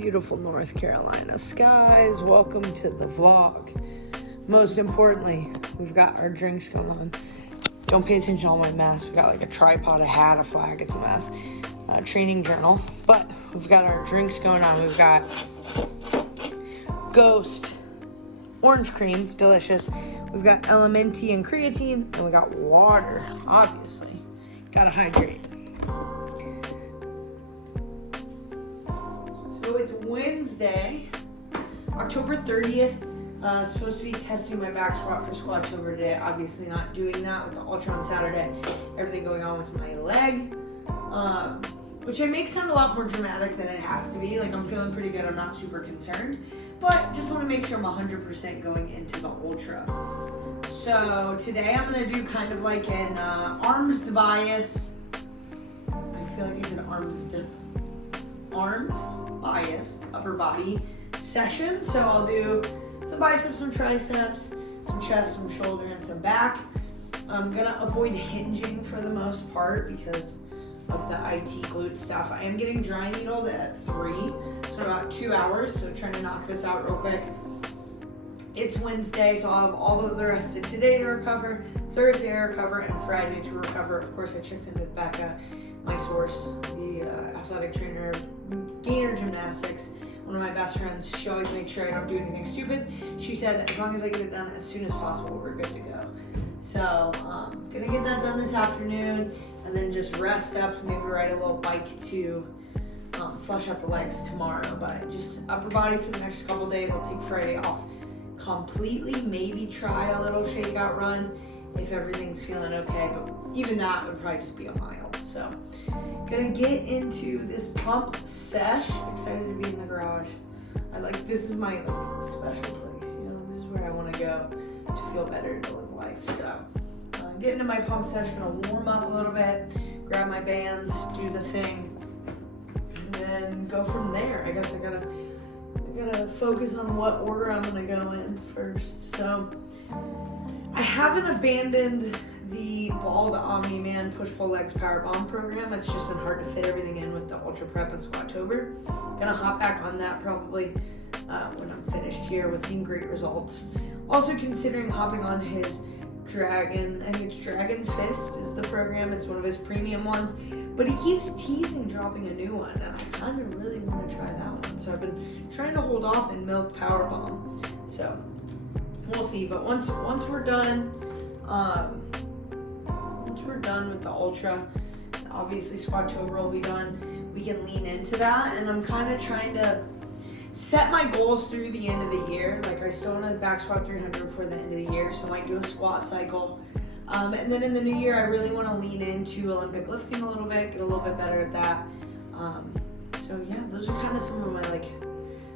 beautiful North Carolina skies. Welcome to the vlog. Most importantly, we've got our drinks going on. Don't pay attention to all my mess. We got like a tripod, a hat, a flag, it's a mess. Training journal, but we've got our drinks going on. We've got Ghost orange cream, delicious. We've got Elementi and creatine, and we got water, obviously. Gotta hydrate. So it's Wednesday, October 30th. Supposed to be testing my back squat for Squattober today. Obviously not doing that with the Ultra on Saturday. Everything going on with my leg. Which I make sound a lot more dramatic than it has to be. Like, I'm feeling pretty good. I'm not super concerned. But just want to make sure I'm 100% going into the Ultra. So today I'm going to do kind of like an arms to bias. I feel like I said arms bias, upper body session. So I'll do some biceps, some triceps, some chest, some shoulder, and some back. I'm going to avoid hinging for the most part because of the IT glute stuff. I am getting dry needled at 3, so in about 2 hours, so trying to knock this out real quick. It's Wednesday, so I'll have all of the rest of today to recover, Thursday to recover, and Friday to recover. Of course, I checked in with Becca, my source, the athletic trainer, Gainer Gymnastics, one of my best friends. She always makes sure I don't do anything stupid. She said as long as I get it done as soon as possible, we're good to go. So, gonna get that done this afternoon, and then just rest up, maybe ride a little bike to flush out the legs tomorrow. But just upper body for the next couple days. I'll take Friday off completely, maybe try a little shakeout run if everything's feeling okay, but even that would probably just be a mild. So, gonna get into this pump sesh. Excited to be in the garage. This is my special place, you know, this is where I wanna go to feel better, to live life. So, get into my pump sesh, gonna warm up a little bit, grab my bands, do the thing, and then go from there. I guess I gotta focus on what order I'm gonna go in first. So I haven't abandoned the Bald Omni-Man Push-Pull Legs Power Bomb program. It's just been hard to fit everything in with the Ultra Prep and Squattober. Gonna hop back on that probably when I'm finished here. We've seen great results. Also considering hopping on his Dragon, I think it's Dragon Fist is the program. It's one of his premium ones, but he keeps teasing dropping a new one, and I kind of really want to try that one. So I've been trying to hold off and milk Power Bomb. So we'll see. But once we're done, with the Ultra, obviously Squattober will be done. We can lean into that, and I'm kind of trying to set my goals through the end of the year. Like, I still want to back squat 300 before the end of the year, so I might do a squat cycle. And then in the new year, I really want to lean into Olympic lifting a little bit, get a little bit better at that. So yeah, those are kind of some of my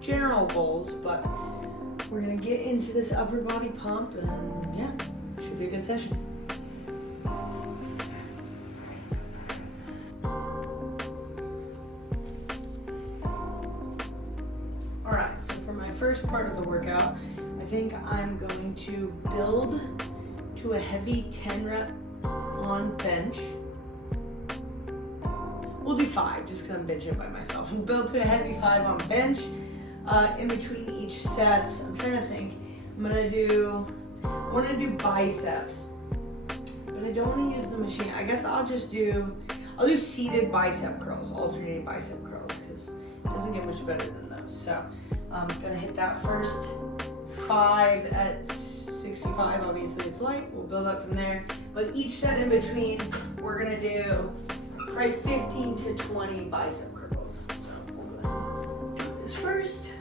general goals, but we're going to get into this upper body pump, and yeah, should be a good session. Alright, so for my first part of the workout, I think I'm going to build to a heavy 10 rep on bench. We'll do 5 just because I'm benching by myself. We'll build to a heavy 5 on bench. In between each set, I'm trying to think. I want to do biceps, but I don't want to use the machine. I guess I'll do seated bicep curls, alternating bicep curls, because it doesn't get much better than those. So I'm gonna hit that first 5 at 65. Obviously it's light, we'll build up from there. But each set in between, we're gonna do probably 15 to 20 bicep curls. So we'll go ahead and do this first.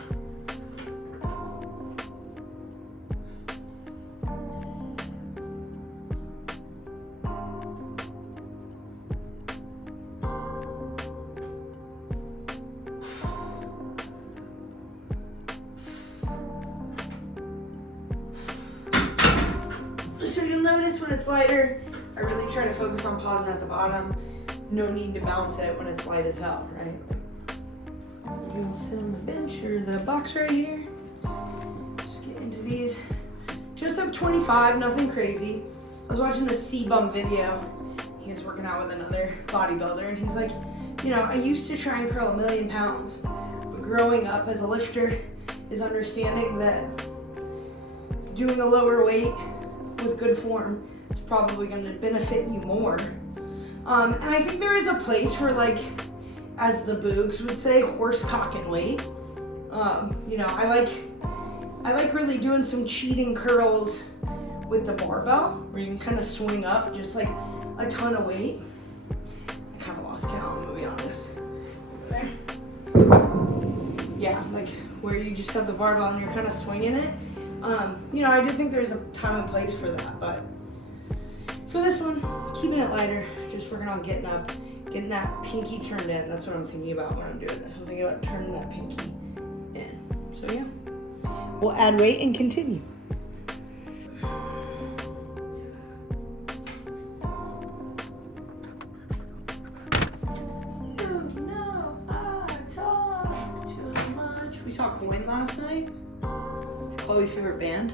So you'll notice when it's lighter, I really try to focus on pausing at the bottom. No need to bounce it when it's light as hell, right? We'll sit on the bench or the box right here. Just get into these. Just up 25, nothing crazy. I was watching the C-Bump video. He was working out with another bodybuilder, and he's like, you know, I used to try and curl 1,000,000 pounds, but growing up as a lifter is understanding that doing a lower weight with good form is probably going to benefit you more. And I think there is a place for, like, as the Boogs would say, horse cock and weight. You know, I like really doing some cheating curls with the barbell, where you can kind of swing up just like a ton of weight. I kind of lost count, I'm gonna be honest. There. Yeah, like where you just have the barbell and you're kind of swinging it. You know, I do think there's a time and place for that, but for this one, keeping it lighter, just working on getting that pinky turned in. That's what I'm thinking about when I'm doing this. I'm thinking about turning that pinky in. So yeah, we'll add weight and continue. We saw Coin last night. It's Chloe's favorite band.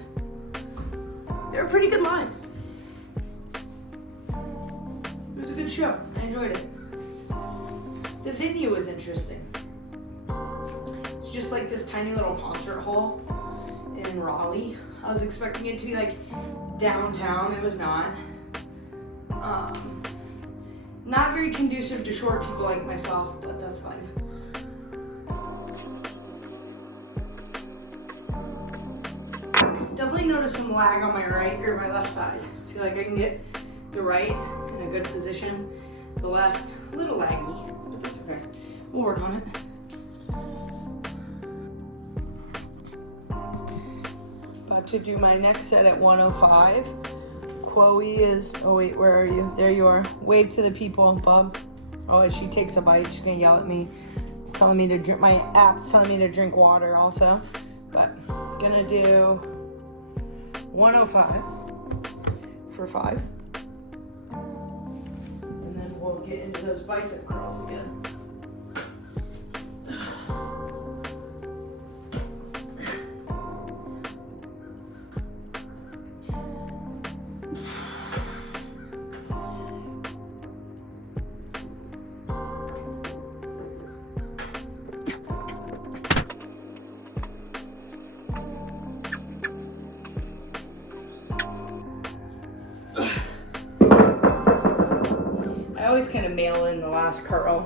They were pretty good live. It was a good show. I enjoyed it. The venue was interesting. It's just like this tiny little concert hall in Raleigh. I was expecting it to be like downtown. It was not. Not very conducive to short people like myself, but that's life. Definitely notice some lag on my right or my left side. I feel like I can get the right in a good position, the left a little laggy, but that's okay. We'll work on it. About to do my next set at 105. Chloe is, oh wait, where are you? There you are. Wave to the people, bub. Oh, as she takes a bite, she's gonna yell at me. It's telling me to drink, my app's telling me to drink water also. But gonna do 105 for 5. And then we'll get into those bicep curls again. I always kind of mail in the last curl.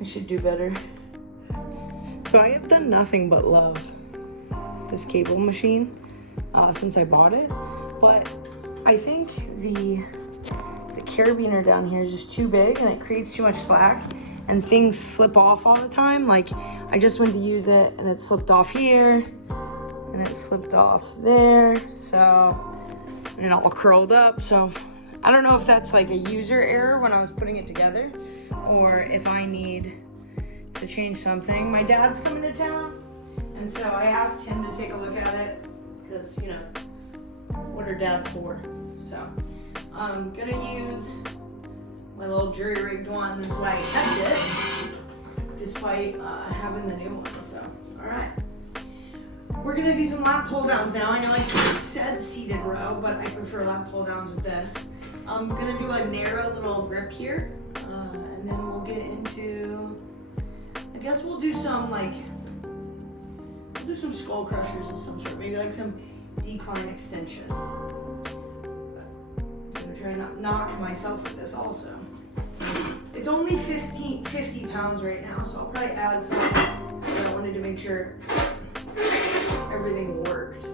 I should do better. So I have done nothing but love this cable machine since I bought it, but I think the carabiner down here is just too big and it creates too much slack and things slip off all the time. Like I just went to use it and it slipped off here and it slipped off there, so, and it all curled up. So I don't know if that's like a user error when I was putting it together or if I need to change something. My dad's coming to town, and so I asked him to take a look at it because, you know, what are dads for? So I'm gonna use my little jury-rigged one. This way I kept it despite having the new one. So, all right. We're gonna do some lat pull downs now. I know I said seated row, but I prefer lat pull downs with this. I'm gonna do a narrow little grip here, and then we'll get into, I guess we'll do some skull crushers of some sort, maybe like some decline extension. I'm gonna try not knock myself with this also. It's only 50 pounds right now, so I'll probably add some, because I wanted to make sure everything worked.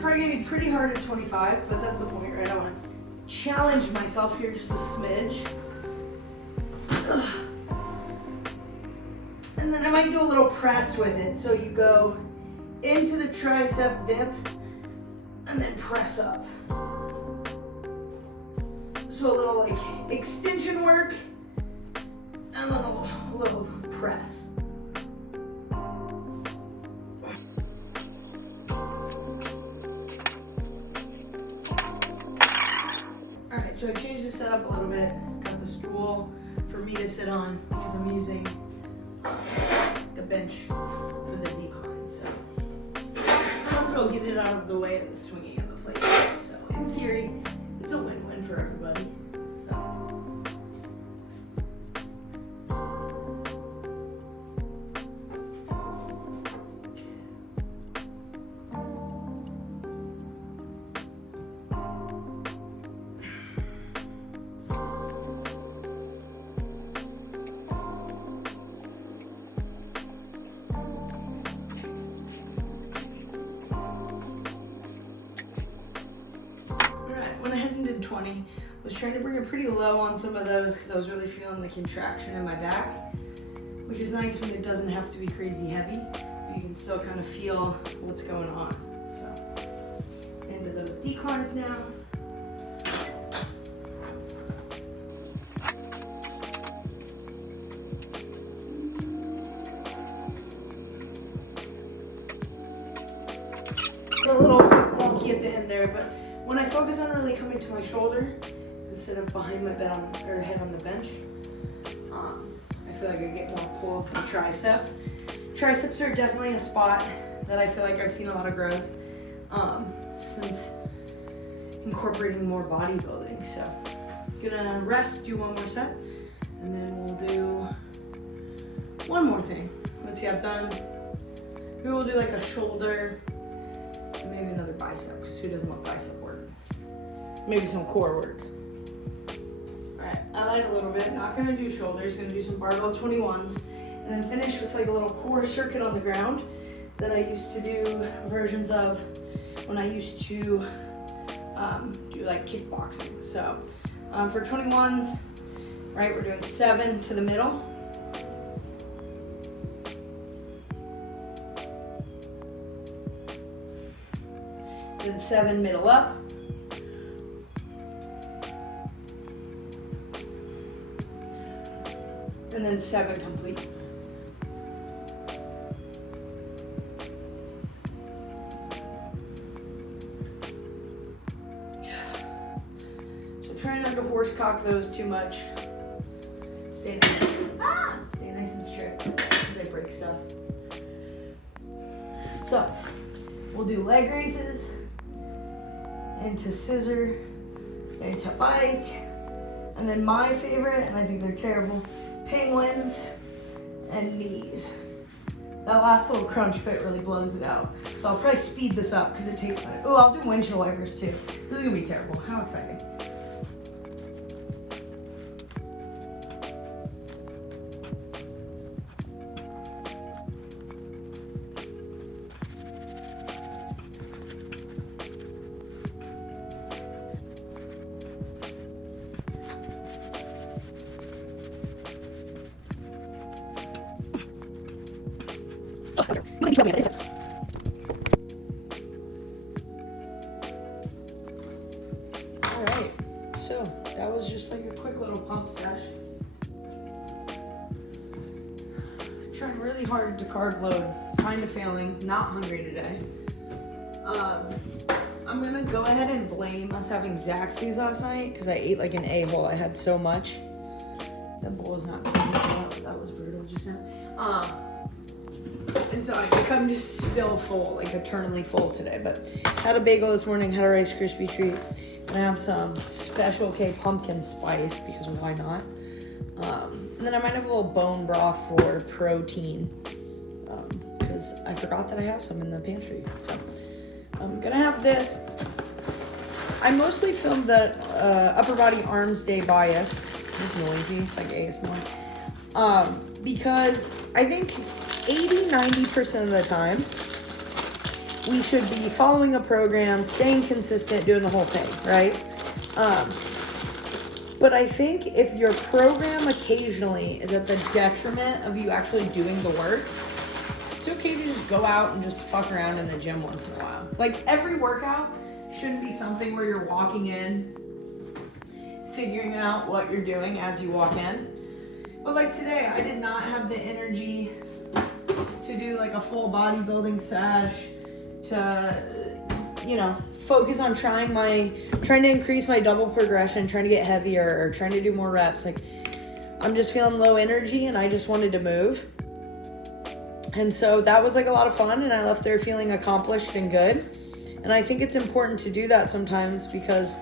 Probably gonna be pretty hard at 25, but that's the point, right? I want to challenge myself here just a smidge. And then I might do a little press with it. So you go into the tricep dip and then press up. So a little like extension work and a little press. So I changed the setup a little bit. Got the stool for me me to sit on because I'm using the bench for the decline. So plus it'll get it out of the way of the swinging of the plate. So in theory, it's a win-win for everybody. So. Went ahead and did 20. Was trying to bring it pretty low on some of those because I was really feeling the contraction in my back, which is nice when it doesn't have to be crazy heavy, but you can still kind of feel what's going on. So, into those declines now. A little wonky at the end there, but when I focus on really coming to my shoulder instead of behind my head on the bench, I feel like I get more pull from the tricep. Triceps are definitely a spot that I feel like I've seen a lot of growth since incorporating more bodybuilding. So I'm gonna rest, do one more set, and then we'll do one more thing. Let's see, I've done, maybe we'll do like a shoulder, and maybe another bicep, because who doesn't love bicep work? Maybe some core work. All right, I lied a little bit. Not gonna do shoulders, gonna do some barbell 21s, and then finish with like a little core circuit on the ground that I used to do versions of when I used to do like kickboxing. So for 21s, right, we're doing 7 to the middle. Then 7 middle up. And then 7 complete. So try not to horse cock those too much. Stay nice and straight because they break stuff. So we'll do leg raises, into scissor, into bike, and then my favorite, and I think they're terrible, penguins and knees. That last little crunch bit really blows it out. So I'll probably speed this up because it takes a minute. Oh, I'll do windshield wipers too. This is gonna be terrible. How exciting. Alright, so that was just like a quick little pump sesh. Trying really hard to carb load, kind of failing, not hungry today. I'm gonna go ahead and blame us having Zaxby's last night because I ate like an a-hole. I had so much. That bowl is not clean. That was brutal just now. And so I think I'm just still full, like eternally full today. But had a bagel this morning, had a Rice Krispie treat, and I have some Special K pumpkin spice because why not? And then I might have a little bone broth for protein because I forgot that I have some in the pantry. So I'm gonna have this. I mostly filmed the upper body arms day bias. It's noisy, it's like ASMR. Because I think 80-90% of the time, we should be following a program, staying consistent, doing the whole thing, right? But I think if your program occasionally is at the detriment of you actually doing the work, it's okay to just go out and just fuck around in the gym once in a while. Like every workout shouldn't be something where you're walking in, figuring out what you're doing as you walk in. But like today, I did not have the energy to do like a full bodybuilding sesh, to, you know, focus on trying to increase my double progression, trying to get heavier, or trying to do more reps. Like, I'm just feeling low energy and I just wanted to move. And so that was like a lot of fun, and I left there feeling accomplished and good. And I think it's important to do that sometimes, because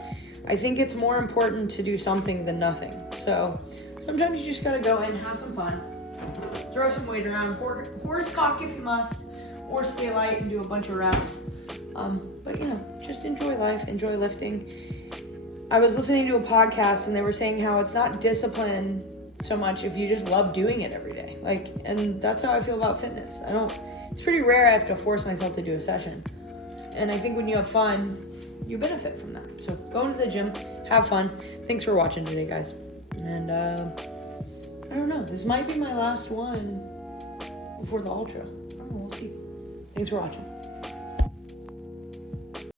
I think it's more important to do something than nothing. So sometimes you just gotta go and have some fun, throw some weight around, horse cock if you must, or stay light and do a bunch of reps. But just enjoy life, enjoy lifting. I was listening to a podcast and they were saying how it's not discipline so much if you just love doing it every day. And that's how I feel about fitness. It's pretty rare I have to force myself to do a session. And I think when you have fun, you benefit from that. So go into the gym, have fun. Thanks for watching today, guys. And I don't know, this might be my last one before the ultra. I don't know, we'll see. Thanks for watching.